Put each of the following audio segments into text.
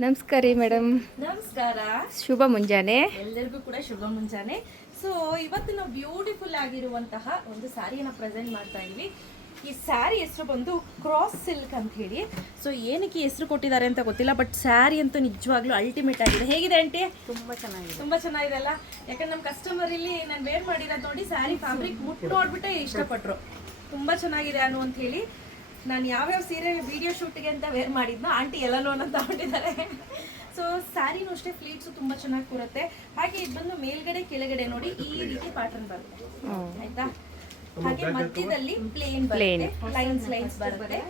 ನಮಸ್ಕಾರ ರೀ ಮೇಡಮ್. ನಮಸ್ಕಾರ. ಶುಭ ಮುಂಜಾನೆ. ಎಲ್ಲರಿಗೂ ಕೂಡ ಶುಭ ಮುಂಜಾನೆ. ಸೊ ಇವತ್ತು ನಾವು ಬ್ಯೂಟಿಫುಲ್ ಆಗಿರುವಂತಹ ಒಂದು ಸ್ಯಾರಿಯನ್ನು ಪ್ರೆಸೆಂಟ್ ಮಾಡ್ತಾ ಇದ್ವಿ. ಈ ಸ್ಯಾರಿ ಹೆಸರು ಬಂದು ಕ್ರಾಸ್ ಸಿಲ್ಕ್ ಅಂತ ಹೇಳಿ. ಸೊ ಏನಕ್ಕೆ ಹೆಸರು ಕೊಟ್ಟಿದ್ದಾರೆ ಅಂತ ಗೊತ್ತಿಲ್ಲ ಬಟ್ ಸ್ಯಾರಿ ಅಂತೂ ನಿಜವಾಗ್ಲೂ ಅಲ್ಟಿಮೇಟ್ ಆಗಿದೆ. ಹೇಗಿದೆ ಆಂಟಿ? ತುಂಬ ಚೆನ್ನಾಗಿದೆ. ತುಂಬಾ ಚೆನ್ನಾಗಿದೆ ಅಲ್ಲ? ಯಾಕಂದ್ರೆ ನಮ್ಮ ಕಸ್ಟಮರ್ ಇಲ್ಲಿ ನಾನು ವೇರ್ ಮಾಡಿರೋದು ನೋಡಿ ಸ್ಯಾರಿ ಫ್ಯಾಬ್ರಿಕ್ ಮುಟ್ಟು ನೋಡ್ಬಿಟ್ಟೆ ಇಷ್ಟಪಟ್ರು. ತುಂಬಾ ಚೆನ್ನಾಗಿದೆ ಅನ್ನು ಅಂತ ಹೇಳಿ. ನಾನು ಯಾವ್ಯಾವ ಸೀರೆ ವಿಡಿಯೋ ಶೂಟ್ಗೆ ಅಂತ ವೇರ್ ಮಾಡಿದ್ನೋ ಆಂಟಿ ಎಲ್ಲನೂ ಅಂತ ತಗೊಂಡಿದ್ದಾರೆ. ಸೊ ಸ್ಯಾರಿನೂ ಅಷ್ಟೇ ಫ್ಲೀಟ್ಸು ತುಂಬಾ ಚೆನ್ನಾಗಿ ಕೂರುತ್ತೆ. ಹಾಗೆ ಇದು ಬಂದು ಮೇಲ್ಗಡೆ ಕೆಳಗಡೆ ನೋಡಿ ಈ ರೀತಿ ಪ್ಯಾಟರ್ನ್ ಬರುತ್ತೆ. ಆಯ್ತಾ? ಹಾಗೆ ಮಧ್ಯದಲ್ಲಿ ಪ್ಲೇನ್ ಬರುತ್ತೆ. ಲೈನ್ಸ್ ಲೈನ್ಸ್ ಬರುತ್ತೆ.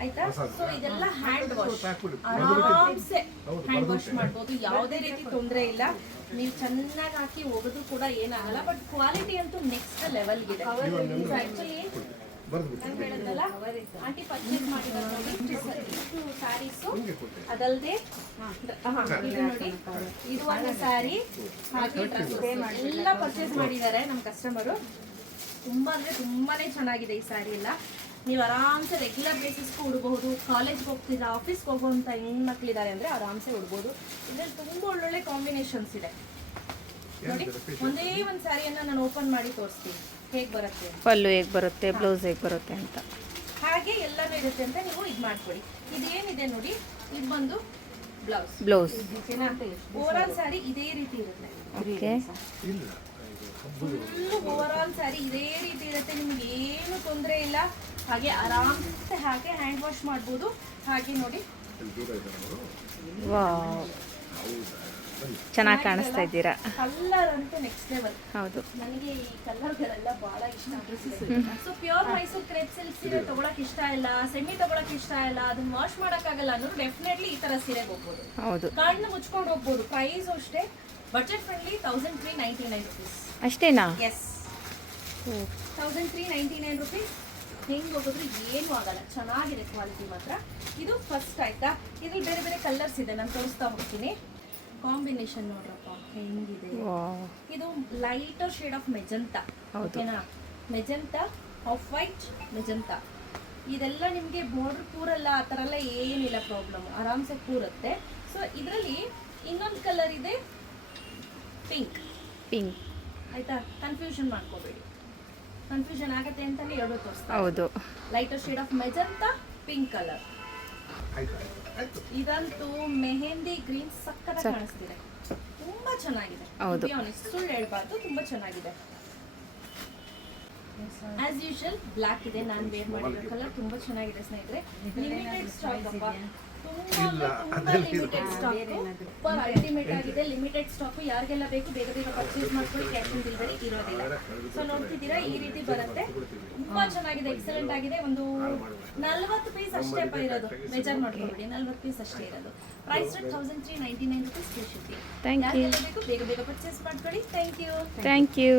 ಆಯ್ತಾ? ಸೊ ಇದೆಲ್ಲ ಹ್ಯಾಂಡ್ ವಾಶ್ ಆರಾಮ್ಸೆ ಹ್ಯಾಂಡ್ ವಾಶ್ ಮಾಡ್ಬೋದು. ಯಾವುದೇ ರೀತಿ ತೊಂದರೆ ಇಲ್ಲ. ನೀವು ಚೆನ್ನಾಗಿ ಹಾಕಿ ಒಗೆದು ಕೂಡ ಏನಾಗಲ್ಲ. ಬಟ್ ಕ್ವಾಲಿಟಿ ಅಂತೂ ನೆಕ್ಸ್ಟ್ ಲೆವೆಲ್ಗಿದೆ ಆಕ್ಚುಲಿ ಆಂಟಿ ಪರ್ಚೇಸ್ ಮಾಡಿರೋದು ನೋಡಿ ಸ್ಯಾರೀಸು ಅದಲ್ಲದೆ ಇದು ನೋಡಿ ಇದು ಒಂದು ಸ್ಯಾರಿ ಎಲ್ಲ ಪರ್ಚೇಸ್ ಮಾಡಿದ್ದಾರೆ ನಮ್ಮ ಕಸ್ಟಮರು ತುಂಬಾ ಅಂದ್ರೆ ತುಂಬಾನೇ ಚೆನ್ನಾಗಿದೆ ಈ ಸ್ಯಾರಿ ಎಲ್ಲ. ನೀವು ಆರಾಮ್ಸೆ ರೆಗ್ಯುಲರ್ ಬೇಸಿಸ್ಗೂ ಉಡ್ಬಹುದು. ಕಾಲೇಜ್ಗೆ ಹೋಗ್ತಿದ್ರೆ ಆಫೀಸ್ಗೆ ಹೋಗುವಂಥ ಹೆಣ್ಮಕ್ಳಿದ್ದಾರೆ ಅಂದ್ರೆ ಆರಾಮ್ಸೆ ಉಡ್ಬೋದು. ಇದ್ರಲ್ಲಿ ತುಂಬಾ ಒಳ್ಳೊಳ್ಳೆ ಕಾಂಬಿನೇಷನ್ಸ್ ಇದೆ. ನೋಡಿ ಒಂದೇ ಒಂದು ಸ್ಯಾರಿಯನ್ನ ನಾನು ಓಪನ್ ಮಾಡಿ ತೋರಿಸ್ತೀನಿ. ಹೇಗೆ ಬರುತ್ತೆ. ಪಲ್ಲು ಹೇಗೆ ಬರುತ್ತೆ ಬ್ಲೌಸ್ ಹೇಗೆ ಬರುತ್ತೆ ಅಂತ. ಹಾಗೆ ಎಲ್ಲವೂ ಇರುತ್ತೆ ಅಂತ ನೀವು ಇದು ಮಾಡ್ಕೊಳ್ಳಿ. ಇದೇನಿದೆ ನೋಡಿ ಇದು ಬಂದು blouse. Blouse. Over overall sari ಇದೇ ರೀತಿ ಇರುತ್ತೆ. Okay full over all sari ಇದೇ ರೀತಿ ಇರುತ್ತೆ ನಿಮ್ಗೆ ಏನು ತೊಂದರೆ ಇಲ್ಲ. ಹಾಗೆ ಆರಾಮ್ಸೆ ಹಾಗೆ ಹ್ಯಾಂಡ್ ವಾಶ್ ಮಾಡ್ಬೋದು. ಹಾಗೆ ನೋಡಿ. ವಾ ಚೆನ್ನಾಗಿ ಕಾಣಿಸ್ತಾ ಇದ್ದೀರಾ? ಕಲರ್ ಅಂತೂ ನೆಕ್ಸ್ಟ್ ಲೆವೆಲ್ ಹೌದು. ನನಗೆ ಈ ಕಲರ್ಗಳೆಲ್ಲ ಬಹಳ ಇಷ್ಟ so pure Mysore crepe silk ಸೀರೆ ತಗೊಳಕ್ ಇಷ್ಟ ಇಲ್ಲ ಸೆಮಿ ತಗೊಳಕ್ ಇಷ್ಟ ಇಲ್ಲ ಅದನ್ನ ವಾಶ್ ಆಗಲ್ಲ ಅನ್ನೋರು ಡೆಫಿನೆಟ್ಲಿ ಈ ತರ ಸೀರೆಗೆ ಹೋಗ್ಬೋದು. ಹೌದು. ಕಣ್ಣು ಮುಚ್ಕೊಂಡು ಹೋಗ್ಬೋದು ಪ್ರೈಸ್ ಅಷ್ಟೇ budget friendly thousand three ninety nine rupees ಅಷ್ಟೇನಾ? Yes thousand three ninety nine rupees ಹೆಂಗೆ ಹೋಗಿದ್ರು ಏನೂ ಆಗಲ್ಲ. ಚೆನ್ನಾಗಿದೆ ಕ್ವಾಲಿಟಿ ಮಾತ್ರ. ಇದು ಫಸ್ಟ್ ಆಯ್ತಾ? ಇದು ಬೇರೆ ಬೇರೆ ಕಲರ್ಸ್ ಇದೆ ನಾನು ತೋರಿಸ್ತಾ ಹೋಗ್ತೀನಿ. ಕಾಂಬಿನೇಷನ್ ನೋಡ್ರಪ್ಪ ಹೆಂಗಿದೆ? ಇದು ಲೈಟರ್ ಶೇಡ್ ಆಫ್ ಮೆಜಂತಾ ಓಕೆನಾ ಮೆಜಂತಾ ಆಫ್ ವೈಟ್ ಮೆಜಂತಾ ಇದೆಲ್ಲ ನಿಮಗೆ ಬಾರ್ಡರ್ ಕೂರಲ್ಲ ಆ ಥರ ಎಲ್ಲ ಏನಿಲ್ಲ ಪ್ರಾಬ್ಲಮ್ ಆರಾಮ್ಸೆ ಕೂರುತ್ತೆ ಸೊ ಇದರಲ್ಲಿ ಇನ್ನೊಂದು ಕಲರ್ ಇದೆ ಪಿಂಕ್ ಪಿಂಕ್ ಆಯ್ತಾ? ಕನ್ಫ್ಯೂಷನ್ ಮಾಡ್ಕೋಬೇಡಿ. ಕನ್ಫ್ಯೂಷನ್ ಆಗತ್ತೆ ಅಂತಲೇ ಎರಡು ತೋರಿಸ್ತಾ ಹೌದು. Lighter shade of magenta pink colour ಇದಂತೂ ಮೆಹಂದಿ ಗ್ರೀನ್ ಸಕ್ಕತ್ತ ಕಾಣಿಸ್ತಿದೆ. ತುಂಬಾ ಚೆನ್ನಾಗಿದೆ. ಹೌದು. ಸುಳ್ಳು ಹೇಳ್ಬಾರ್ದು ತುಂಬಾ ಚೆನ್ನಾಗಿದೆ. ಆಸ್ ಯೂಶುವಲ್ ಬ್ಲಾಕ್ ಇದೆ. ನಾನು ವೇರ್ ಮಾಡಿರೋ ಕಲರ್ ತುಂಬಾ ಚೆನ್ನಾಗಿದೆ ಸ್ನೇಹಿತರೆ. ಲಿಮಿಟೆಡ್ ಸ್ಟಾಕ್ ಅಪ್ಪ. ತುಂಬಾ ಅಂದ್ರೆ ತುಂಬಾ ಲಿಮಿಟೆಡ್ ಸ್ಟಾಕ್ ಸೂಪರ್ ಅಲ್ಟಿಮೇಟ್ ಆಗಿದೆ. ಲಿಮಿಟೆಡ್ ಸ್ಟಾಕ್ ಯಾರಿಗೆಲ್ಲ ಬೇಕು ಬೇಗ ಬೇಗ ಪರ್ಚೇಸ್ ಮಾಡ್ಕೊಳ್ಳಿ ಕ್ಯಾಶ್ ಆನ್ ಡೆಲಿವರಿ ಇರೋದಿಲ್ಲ. ಸೊ ನೋಡ್ತಿದ್ದೀರಾ? ಈ ರೀತಿ ಬರುತ್ತೆ. ತುಂಬಾ ಚೆನ್ನಾಗಿದೆ ಎಕ್ಸಲೆಂಟ್ ಆಗಿದೆ. ಒಂದು ನಲ್ವತ್ತು ಪೀಸ್ ಅಷ್ಟೇ ಅಪ್ಪ ಇರೋದು. ಮೆಜರ್ ಮಾಡ್ಕೊಬಿಡಿ ನಲ್ವತ್ತು ಪೀಸ್ ಅಷ್ಟೇ ಇರೋದು. Price thousand three ninety nine rupees free ಯಾರಿಗೆಲ್ಲ ಬೇಕು ಬೇಗ ಬೇಗ ಪರ್ಚೇಸ್ ಮಾಡ್ಕೊಳ್ಳಿ. Thank you thank you